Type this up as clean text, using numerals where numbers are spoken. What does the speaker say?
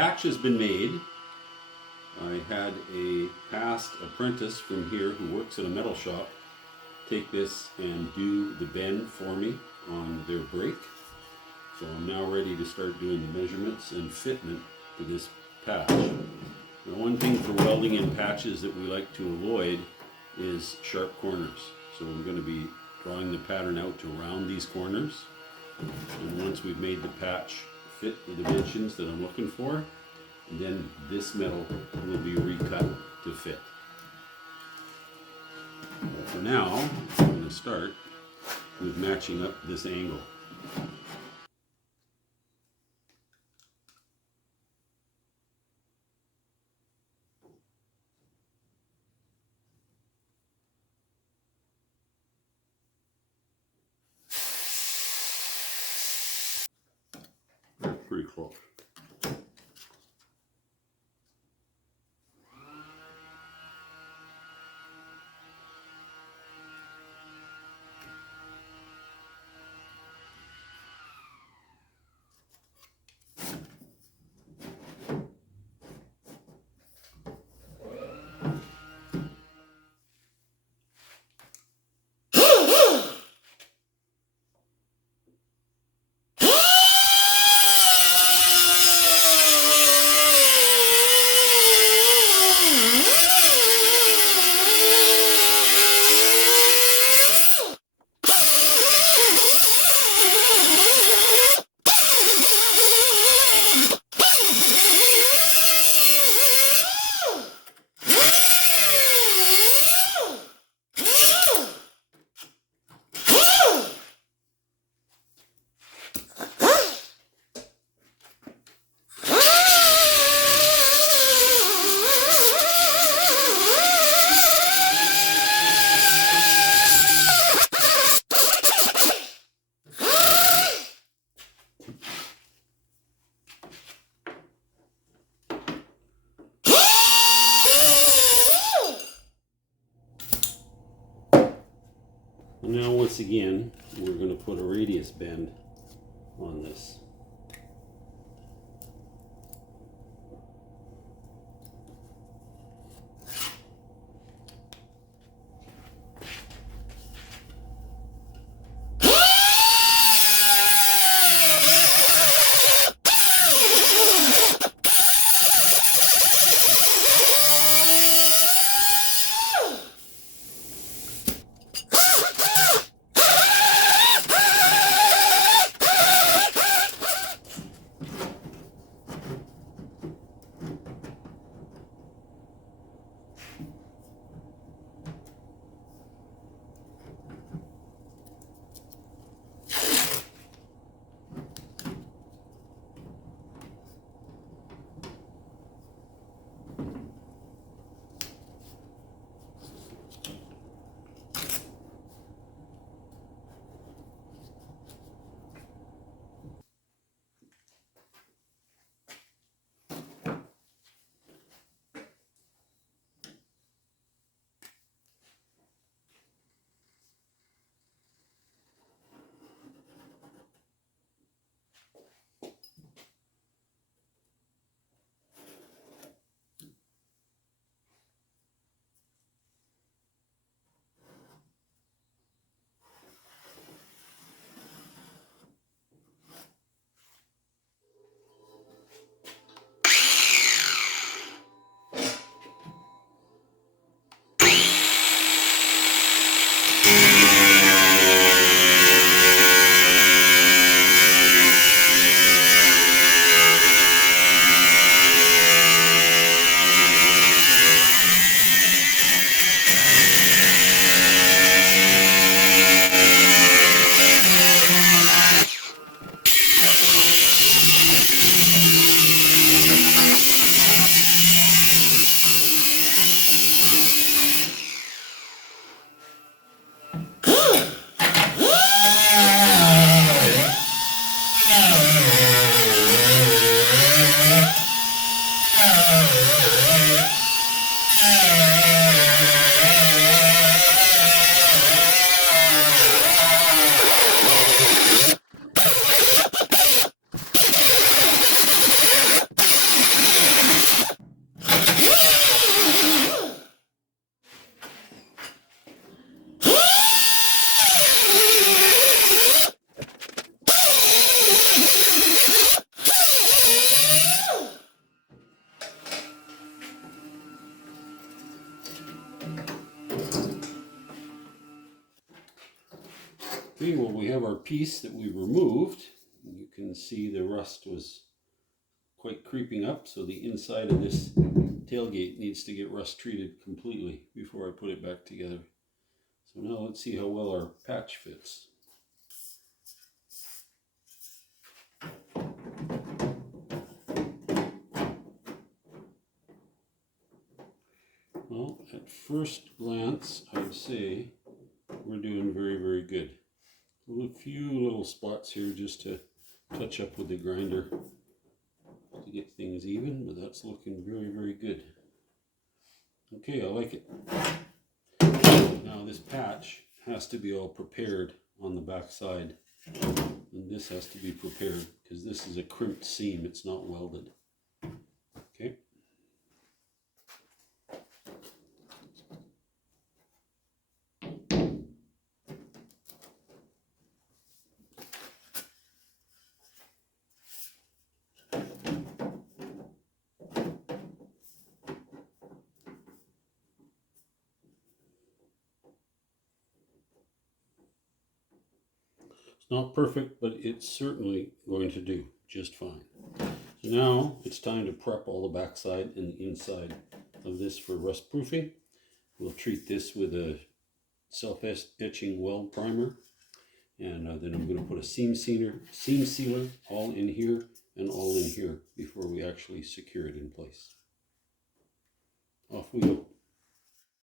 patch has been made. I had a past apprentice from here who works at a metal shop take this and do the bend for me on their brake. So I'm now ready to start doing the measurements and fitment to this patch. Now, one thing for welding in patches that we like to avoid is sharp corners. So I'm going to be drawing the pattern out to round these corners. And once we've made the patch fit the dimensions that I'm looking for, then this metal will be recut to fit. For now, I'm going to start with matching up this angle. Pretty close. Now once again, we're going to put a radius bend on this. Okay, well, we have our piece that we removed. You can see the rust was quite creeping up, so the inside of this tailgate needs to get rust treated completely before I put it back together. So now let's see how well our patch fits. Well, at first glance, I'd say we're doing very, very good. A few little spots here just to touch up with the grinder to get things even, but that's looking very, very good. Okay, I like it. Now this patch has to be all prepared on the back side, and this has to be prepared because this is a crimped seam, it's not welded. Okay. Not perfect, but it's certainly going to do just fine. So now it's time to prep all the backside and the inside of this for rust proofing. We'll treat this with a self-etching weld primer, and then I'm going to put a seam sealer all in here and all in here before we actually secure it in place. Off we go.